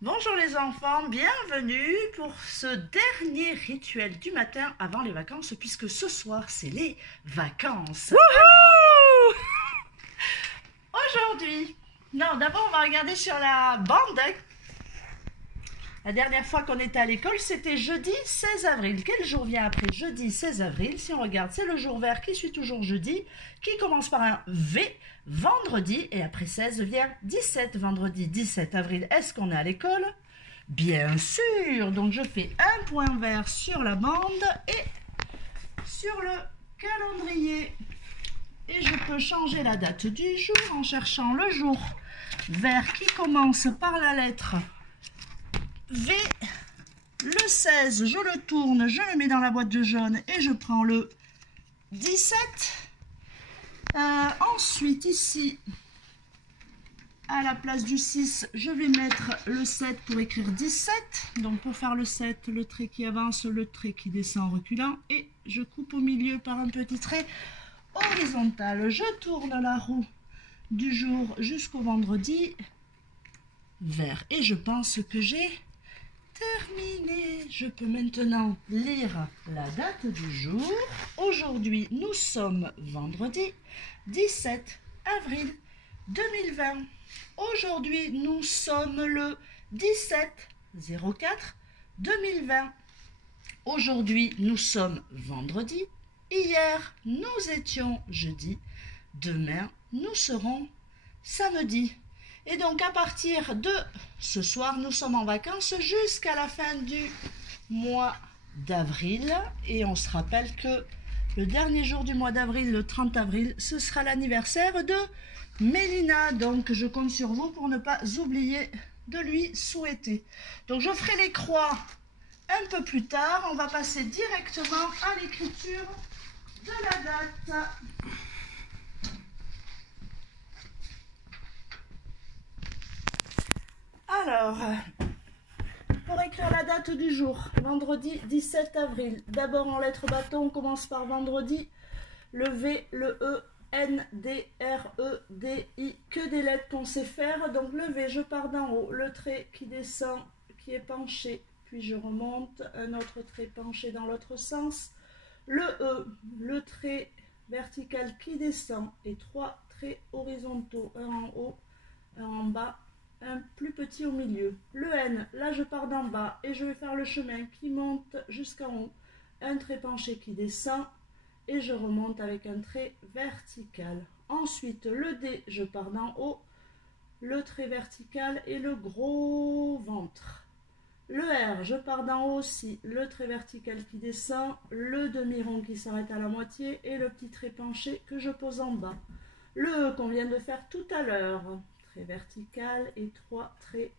Bonjour les enfants, bienvenue pour ce dernier rituel du matin avant les vacances, puisque ce soir c'est les vacances. Aujourd'hui, non, d'abord on va regarder sur la bande. La dernière fois qu'on était à l'école, c'était jeudi 16 avril. Quel jour vient après jeudi 16 avril? Si on regarde, c'est le jour vert qui suit toujours jeudi, qui commence par un V, vendredi, et après 16 vient 17, vendredi 17 avril. Est-ce qu'on est à l'école? Bien sûr. Donc je fais un point vert sur la bande et sur le calendrier. Et je peux changer la date du jour en cherchant le jour vert qui commence par la lettre V. Le 16, je le tourne, je le mets dans la boîte de jaune et je prends le 17. Ensuite, ici, à la place du 6, je vais mettre le 7 pour écrire 17. Donc, pour faire le 7, le trait qui avance, le trait qui descend en reculant. Et je coupe au milieu par un petit trait horizontal. Je tourne la roue du jour jusqu'au vendredi vert. Et je pense que j'ai terminé. Je peux maintenant lire la date du jour. Aujourd'hui, nous sommes vendredi 17 avril 2020. Aujourd'hui, nous sommes le 17/04/2020. Aujourd'hui, nous sommes vendredi. Hier, nous étions jeudi. Demain, nous serons samedi. Et donc, à partir de ce soir, nous sommes en vacances jusqu'à la fin du mois d'avril. Et on se rappelle que le dernier jour du mois d'avril, le 30 avril, ce sera l'anniversaire de Mélina. Donc, je compte sur vous pour ne pas oublier de lui souhaiter. Donc, je ferai les croix un peu plus tard. On va passer directement à l'écriture de la date. Alors, pour écrire la date du jour, vendredi 17 avril. D'abord en lettres bâton, on commence par vendredi. Le V, le E, N, D, R, E, D, I. Que des lettres qu'on sait faire. Donc le V, je pars d'en haut. Le trait qui descend, qui est penché. Puis je remonte. Un autre trait penché dans l'autre sens. Le E, le trait vertical qui descend. Et trois traits horizontaux. Un en haut, un en bas. Un plus petit au milieu. Le N, là je pars d'en bas et je vais faire le chemin qui monte jusqu'en haut. Un trait penché qui descend et je remonte avec un trait vertical. Ensuite, le D, je pars d'en haut, le trait vertical et le gros ventre. Le R, je pars d'en haut aussi, le trait vertical qui descend, le demi-rond qui s'arrête à la moitié et le petit trait penché que je pose en bas. Le E qu'on vient de faire tout à l'heure. Vertical et trois traits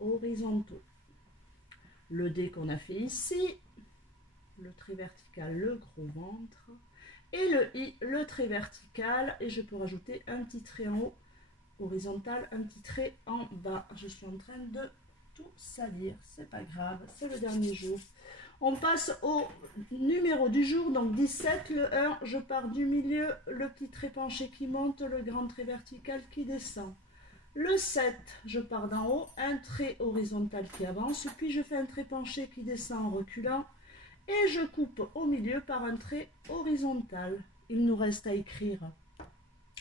horizontaux. Le D qu'on a fait ici, le trait vertical, le gros ventre, et le I, le trait vertical, et je peux rajouter un petit trait en haut, horizontal, un petit trait en bas. Je suis en train de tout salir, c'est pas grave, c'est le dernier jour. On passe au numéro du jour, donc 17, le 1, je pars du milieu, le petit trait penché qui monte, le grand trait vertical qui descend. Le 7, je pars d'en haut, un trait horizontal qui avance, puis je fais un trait penché qui descend en reculant, et je coupe au milieu par un trait horizontal. Il nous reste à écrire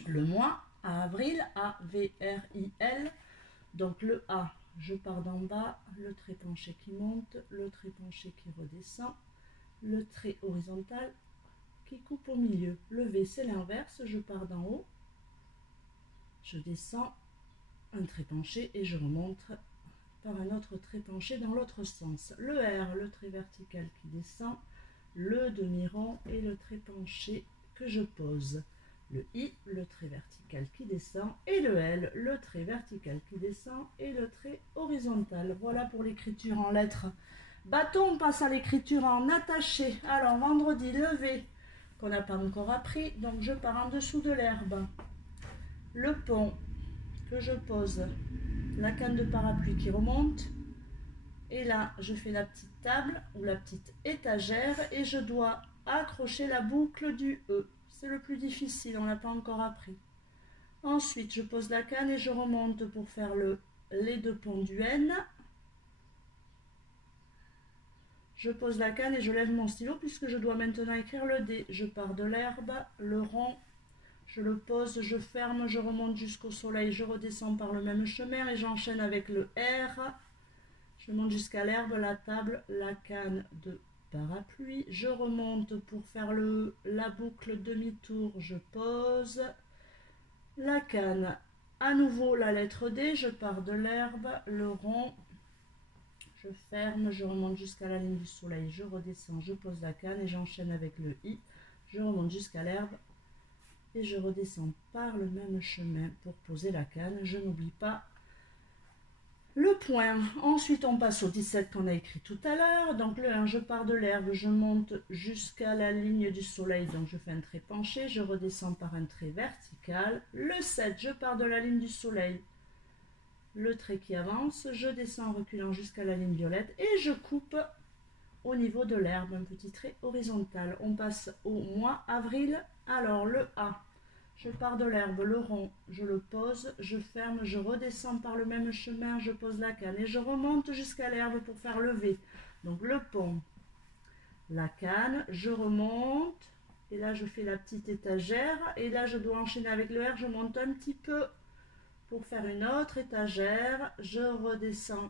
le mois, avril, A-V-R-I-L, donc le A, je pars d'en bas, le trait penché qui monte, le trait penché qui redescend, le trait horizontal qui coupe au milieu. Le V, c'est l'inverse, je pars d'en haut, je descends, un trait penché et je remonte par un autre trait penché dans l'autre sens. Le R, le trait vertical qui descend, le demi-rond et le trait penché que je pose. Le I, le trait vertical qui descend, et le L, le trait vertical qui descend et le trait horizontal. Voilà pour l'écriture en lettres. Bâton, on passe à l'écriture en attaché. Alors, vendredi, le V, qu'on n'a pas encore appris, donc je pars en dessous de l'herbe. Le pont, que je pose la canne de parapluie qui remonte et là je fais la petite table ou la petite étagère et je dois accrocher la boucle du E. C'est le plus difficile, on n'a pas encore appris. Ensuite je pose la canne et je remonte pour faire le les deux ponts du N. Je pose la canne et je lève mon stylo puisque je dois maintenant écrire le D. Je pars de l'herbe, le rond, je le pose, je ferme, je remonte jusqu'au soleil, je redescends par le même chemin et j'enchaîne avec le R. Je monte jusqu'à l'herbe, la table, la canne de parapluie. Je remonte pour faire la boucle demi-tour, je pose la canne. À nouveau la lettre D, je pars de l'herbe, le rond. Je ferme, je remonte jusqu'à la ligne du soleil, je redescends, je pose la canne et j'enchaîne avec le I. Je remonte jusqu'à l'herbe et je redescends par le même chemin pour poser la canne. Je n'oublie pas le point. Ensuite, on passe au 17 qu'on a écrit tout à l'heure. Donc le 1, je pars de l'herbe, je monte jusqu'à la ligne du soleil. Donc je fais un trait penché, je redescends par un trait vertical. Le 7, je pars de la ligne du soleil. Le trait qui avance, je descends en reculant jusqu'à la ligne violette et je coupe au niveau de l'herbe, un petit trait horizontal. On passe au mois avril. Alors le A, je pars de l'herbe, le rond, je le pose, je ferme, je redescends par le même chemin, je pose la canne et je remonte jusqu'à l'herbe pour faire le V. Donc le pont, la canne, je remonte et là je fais la petite étagère et là je dois enchaîner avec le R, je monte un petit peu pour faire une autre étagère, je redescends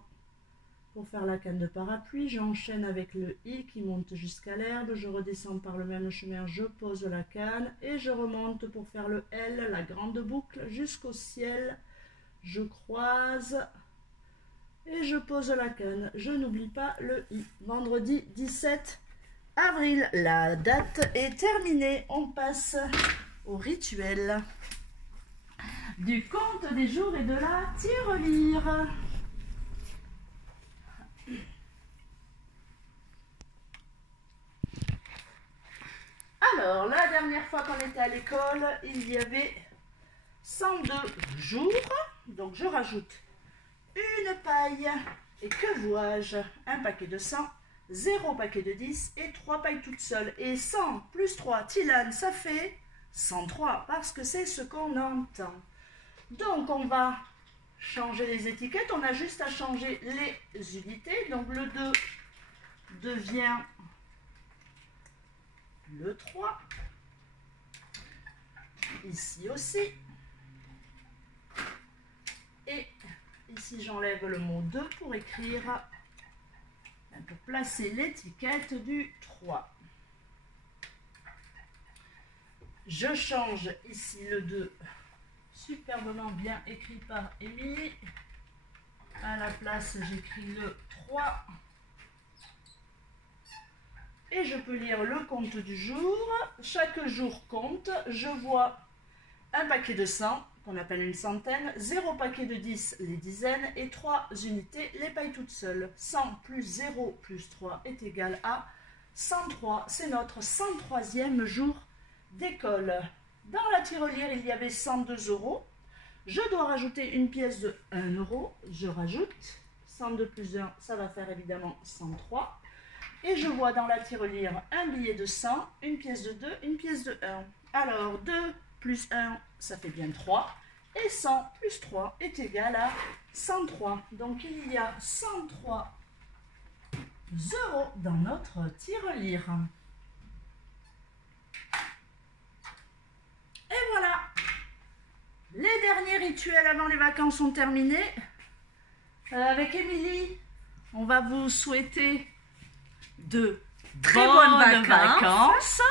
pour faire la canne de parapluie, j'enchaîne avec le I qui monte jusqu'à l'herbe, je redescends par le même chemin, je pose la canne et je remonte pour faire le L, la grande boucle jusqu'au ciel, je croise et je pose la canne, je n'oublie pas le I. Vendredi 17 avril, la date est terminée, on passe au rituel du compte des jours et de la tirelire. Alors, la dernière fois qu'on était à l'école, il y avait 102 jours. Donc, je rajoute une paille. Et que vois-je? Un paquet de 100, 0 paquet de 10 et 3 pailles toutes seules. Et 100 plus 3, Tilane, ça fait 103 parce que c'est ce qu'on entend. Donc, on va changer les étiquettes. On a juste à changer les unités. Donc, le 2 devient le 3. Ici aussi. Et ici, j'enlève le mot 2 pour écrire, pour placer l'étiquette du 3. Je change ici le 2. Superbement bien écrit par Émilie. À la place, j'écris le 3. Et je peux lire le compte du jour. Chaque jour compte. Je vois un paquet de 100, qu'on appelle une centaine, 0 paquet de 10, les dizaines, et 3 unités, les pailles toutes seules. 100 plus 0 plus 3 est égal à 103. C'est notre 103e jour d'école. Dans la tirelire, il y avait 102 €. Je dois rajouter une pièce de 1 €. Je rajoute 102 plus 1, ça va faire évidemment 103. Et je vois dans la tirelire un billet de 100, une pièce de 2, une pièce de 1. Alors 2 plus 1, ça fait bien 3. Et 100 plus 3 est égal à 103. Donc il y a 103 € dans notre tirelire. Et voilà. Les derniers rituels avant les vacances sont terminés. Avec Émilie, on va vous souhaiter de très bonnes vacances.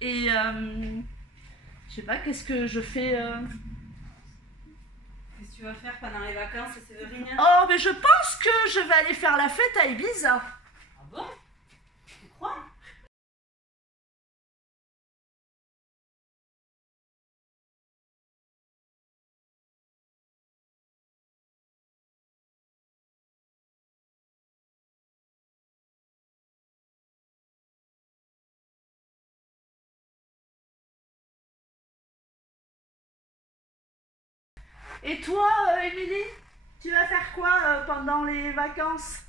Et je sais pas, qu'est-ce que je fais Qu'est-ce que tu vas faire pendant les vacances, Séverine? Oh, mais je pense que je vais aller faire la fête à Ibiza. Ah bon? Tu crois? Et toi, Émilie, tu vas faire quoi pendant les vacances?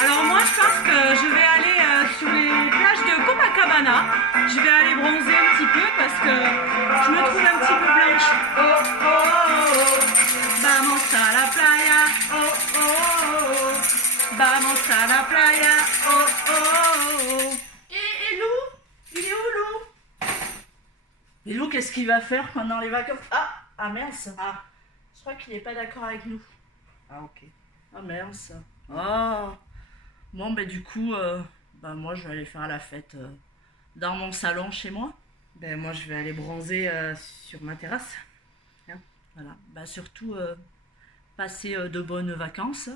Alors moi je pense que je vais aller sur les plages de Copacabana. Je vais aller bronzer un petit peu parce que je me trouve un petit peu blanche. Oh oh oh oh. Vamos a la playa. Oh oh oh. Vamos a la playa. Oh oh oh. Et Lou? Il est où Lou? Et Lou, qu'est-ce qu'il va faire pendant les vacances? Ah mince. Ah, Je crois qu'il n'est pas d'accord avec nous. ah ok. Ah mince. Oh. Bon, ben du coup, moi je vais aller faire la fête dans mon salon chez moi. Ben moi je vais aller bronzer sur ma terrasse. Voilà. Bah, surtout, passez de bonnes vacances.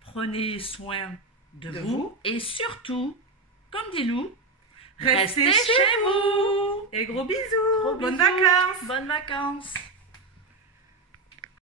Prenez soin de vous. Et surtout, comme dit Lou, Restez chez vous. Et gros bisous. Bonnes vacances. Bonnes vacances.